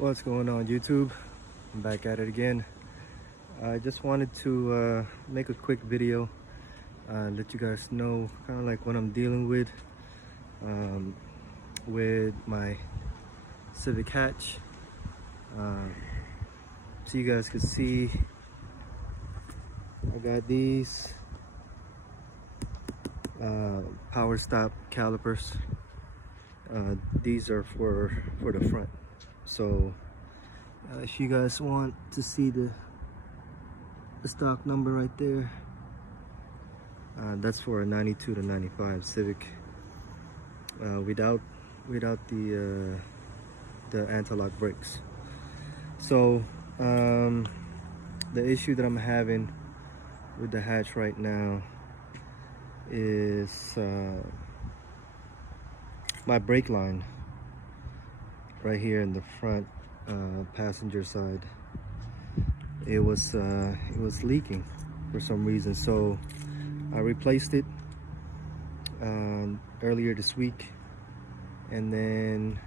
What's going on, YouTube? I'm back at it again. I just wanted to make a quick video, let you guys know kind of like what I'm dealing um, with my Civic hatch. So you guys can see I got these power stop calipers. These are for the front. So if you guys want to see the stock number right there, that's for a 92 to 95 Civic, without the anti-lock brakes. So the issue that I'm having with the hatch right now is my brake line right here in the front passenger side. It was leaking for some reason, so I replaced it earlier this week, and then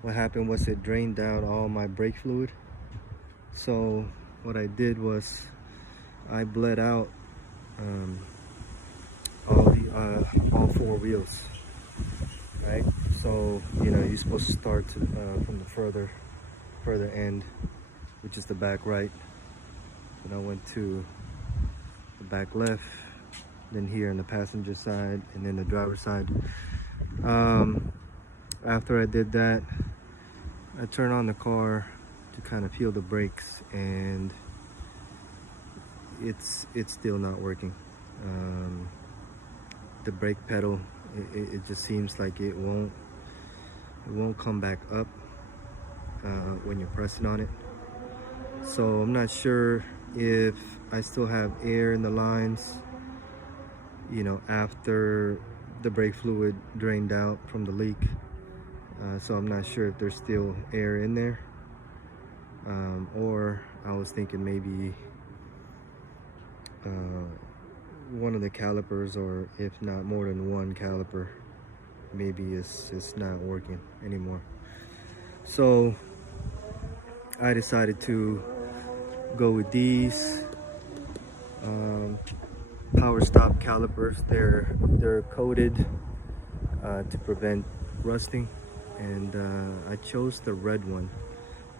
what happened was it drained out all my brake fluid. So what I did was I bled out all four wheels, right? So you're supposed to start from the further end, which is the back right. And I went to the back left, then here on the passenger side, and then the driver's side. After I did that, I turned on the car to kind of feel the brakes, and it's still not working. The brake pedal, it just seems like it won't come back up when you're pressing on it. So I'm not sure if I still have air in the lines, after the brake fluid drained out from the leak. So I'm not sure if there's still air in there, or I was thinking maybe one of the calipers, or if not more than one caliper, maybe it's not working anymore. So I decided to go with these power stop calipers. They're coated to prevent rusting, and I chose the red one.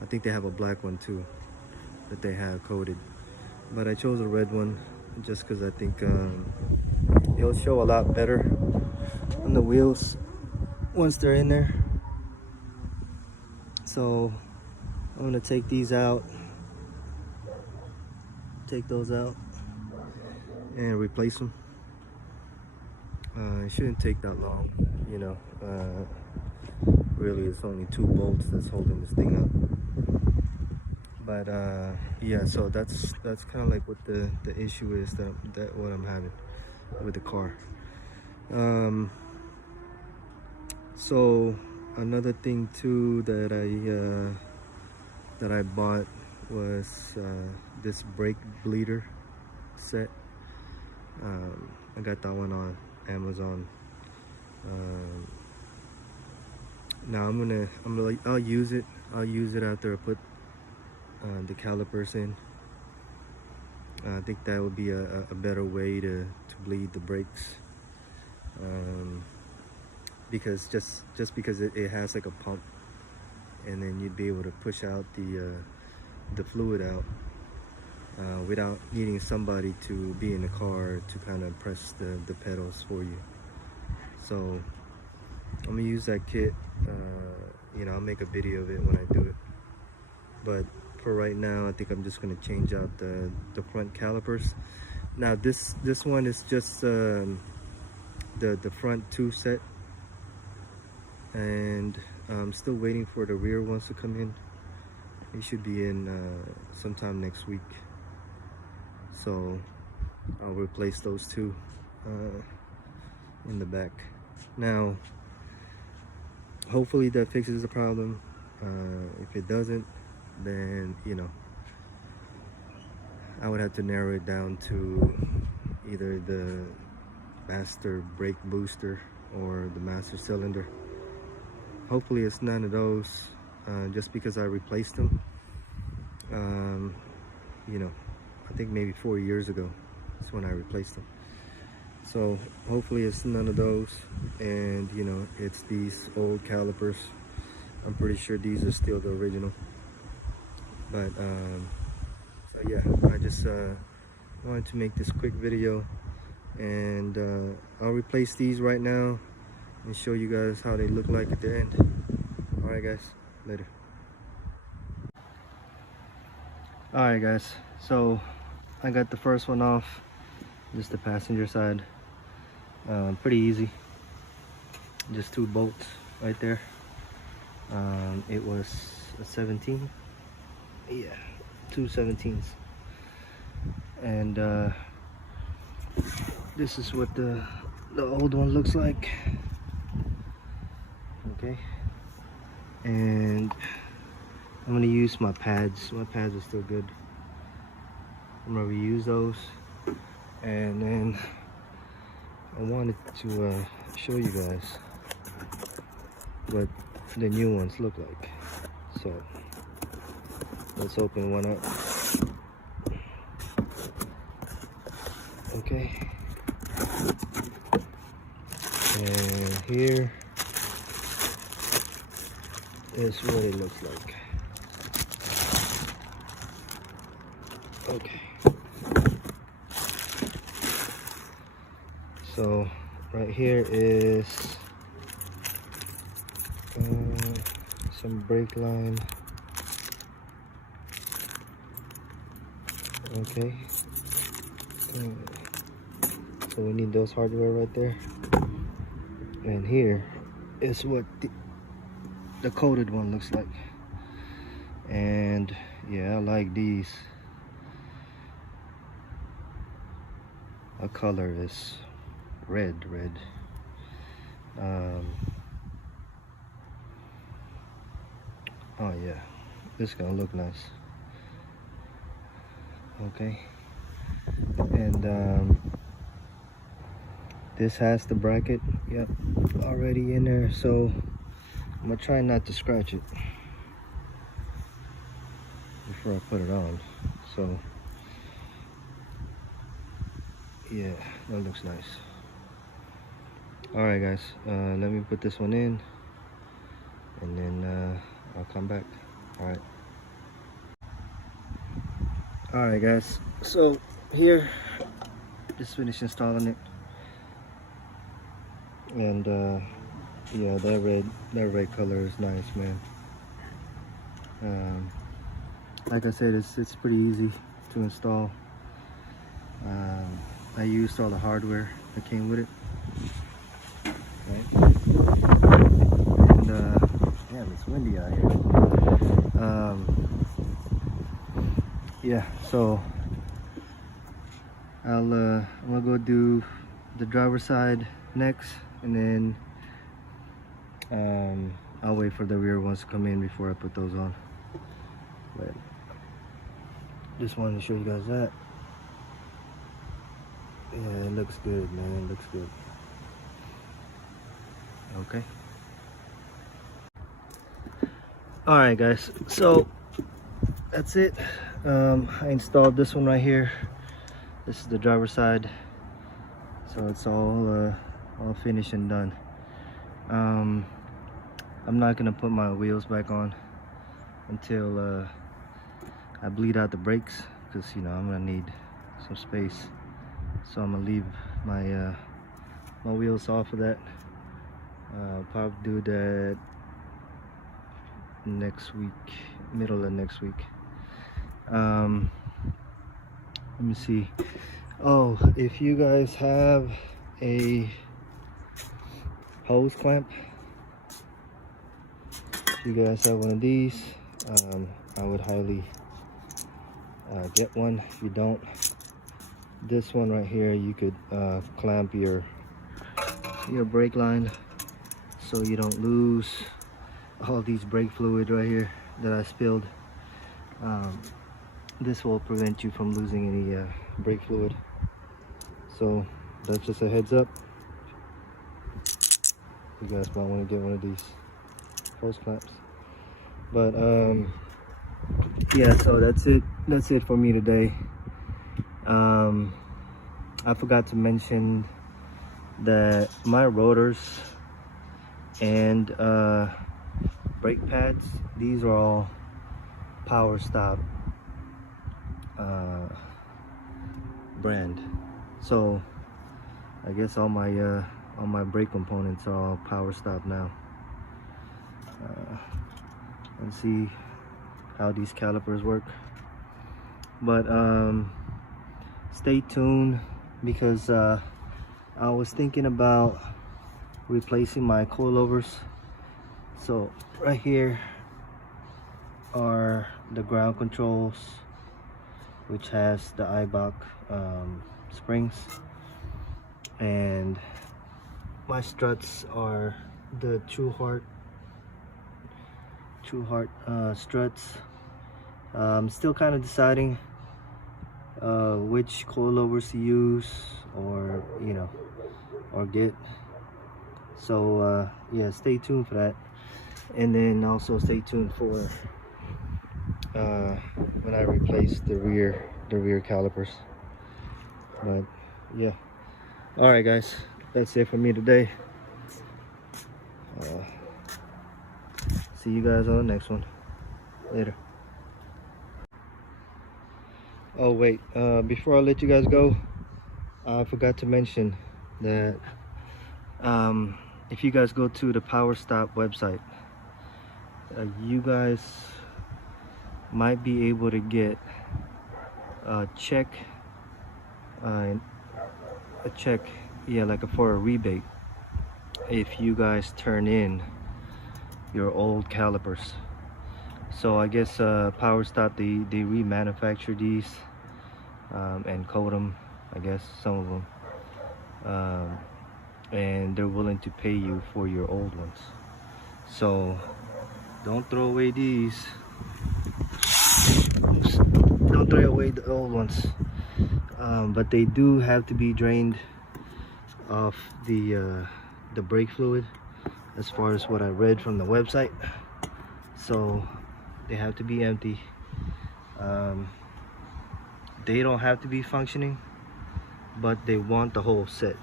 I think they have a black one too that they have coated, but I chose a red one just because I think it'll show a lot better on the wheels once they're in there. So I'm gonna take these out, take those out, and replace them. It shouldn't take that long, really it's only 2 bolts that's holding this thing up. But yeah, so that's kind of like what the issue is that what I'm having with the car. So another thing too that I bought was this brake bleeder set. I got that one on Amazon. Now I'll use it after I put the calipers in. I think that would be a better way to bleed the brakes, because just because it has like a pump, and then you'd be able to push out the fluid out without needing somebody to be in the car to kind of press the pedals for you. So I'm gonna use that kit. I'll make a video of it when I do it, but for right now I think I'm just going to change out the front calipers. Now this one is just the front 2 set, and I'm still waiting for the rear ones to come in. It should be in sometime next week, so I'll replace those 2 in the back. Now hopefully that fixes the problem. If it doesn't, then I would have to narrow it down to either the master brake booster or the master cylinder. Hopefully it's none of those. just because I replaced them. You know, I think maybe 4 years ago. That's when I replaced them. So hopefully it's none of those, and you know, it's these old calipers. I'm pretty sure these are still the original. But so yeah, I just wanted to make this quick video, and I'll replace these right now and show you guys how they look like at the end. All right guys, later. All right guys, so I got the first one off, just the passenger side. Pretty easy, just 2 bolts right there. It was a 17, yeah, 2 17s, and this is what the old one looks like. Okay, and I'm gonna use my pads. My pads are still good. I'm gonna reuse those, and then I wanted to show you guys what the new ones look like. So let's open one up. Okay, and here is what it looks like. Okay, so right here is some brake line. Okay, so we need those hardware right there, and here is what the coated one looks like. And yeah, I like these. Our color is red. Oh yeah, this is gonna look nice. Okay, and this has the bracket, yep, already in there, so I'm gonna try not to scratch it before I put it on. So yeah, that looks nice. All right guys, let me put this one in, and then I'll come back. All right guys, so here, just finished installing it, and yeah, that red color is nice, man. Like I said, it's pretty easy to install. I used all the hardware that came with it. Okay. And damn, it's windy out here. Yeah, so I'm gonna go do the driver's side next, and then I'll wait for the rear ones to come in before I put those on. But just wanted to show you guys that. Yeah, it looks good, man. It looks good. Okay. All right, guys. So that's it. I installed this one right here. This is the driver's side. So it's all finished and done. I'm not gonna put my wheels back on until I bleed out the brakes, because you know I'm gonna need some space. So I'm gonna leave my my wheels off of that. I'll probably do that next week, middle of next week. Let me see. Oh, if you guys have a hose clamp, if you guys have one of these, I would highly get one. If you don't, this one right here, you could clamp your brake line so you don't lose all these brake fluid right here that I spilled. This will prevent you from losing any brake fluid. So that's just a heads up. You guys might want to get one of these hose clamps. But yeah, so that's it for me today. I forgot to mention that my rotors and brake pads, these are all Power Stop brand. So I guess all my brake components are all Power Stop now. Let's see how these calipers work. But stay tuned, because I was thinking about replacing my coilovers. So right here are the ground controls, which has the Ibach springs, and my struts are the True Heart struts. I'm still kind of deciding which coilovers to use, or or get. So yeah, stay tuned for that, and then also stay tuned for when I replace the rear calipers. But yeah, all right guys, that's it for me today. See you guys on the next one. Later. Oh wait, before I let you guys go, I forgot to mention that if you guys go to the Power Stop website, you guys might be able to get a check, yeah, like for a rebate, if you guys turn in your old calipers. So I guess Power Stop, they remanufacture these and coat them, I guess, some of them, and they're willing to pay you for your old ones. So don't throw away these. Don't throw away the old ones. But they do have to be drained of the brake fluid, as far as what I read from the website. So they have to be empty. They don't have to be functioning, but they want the whole set.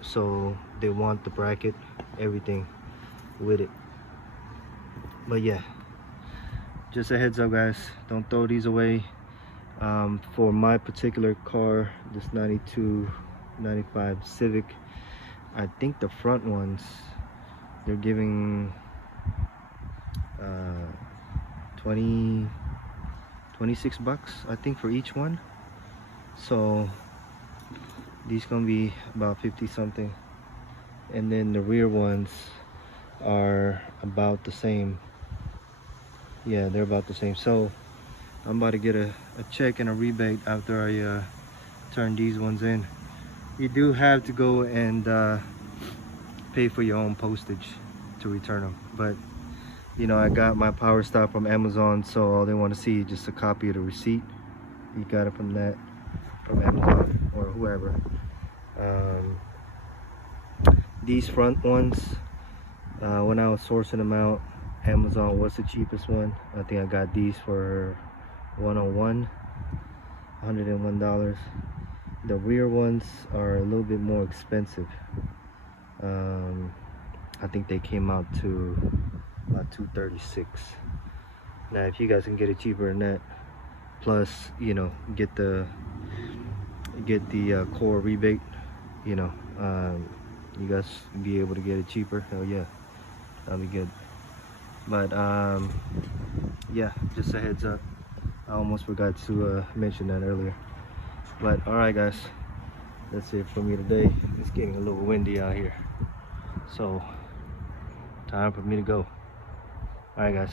So they want the bracket, everything with it. But yeah, just a heads up guys, don't throw these away. For my particular car, this 95 Civic, I think the front ones, they're giving 26 bucks, I think, for each one. So these gonna be about 50 something, and then the rear ones are about the same. Yeah, they're about the same. So I'm about to get a check and a rebate after I turn these ones in. You do have to go and pay for your own postage to return them, but I got my Power Stop from Amazon, so all they want to see is just a copy of the receipt. You got it from Amazon or whoever. These front ones, when I was sourcing them out, Amazon was the cheapest one. I think I got these for $101. The rear ones are a little bit more expensive. I think they came out to about $236. Now if you guys can get it cheaper than that, plus get the core rebate, you guys be able to get it cheaper, hell yeah, that'll be good. But yeah, just a heads up, I almost forgot to mention that earlier. But all right guys, that's it for me today. It's getting a little windy out here, so time for me to go. All right guys.